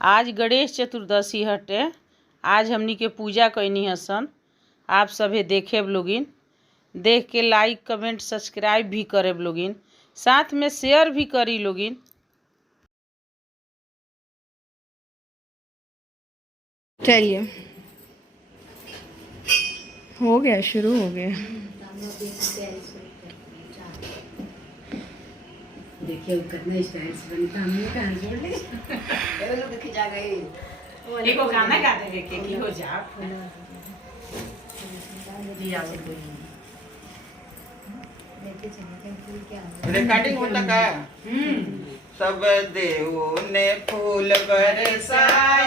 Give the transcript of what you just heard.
आज गणेश चतुर्दशी हटे। आज हमनी के पूजा कैनी हसन। आप सभे देखे लोगिन, देख के लाइक कमेंट सब्सक्राइब भी करे लोगिन, साथ में शेयर भी करी लोगिन। चलिए हो गया, शुरू हो गया। देखिए कितना स्टाइल से बनता हमने कहां जोड़ ले ये लोग देख जा गए देखो गाना गाते देखे की हो जा दिया रिकॉर्डिंग होता का सब देवों ने फूल बरसाए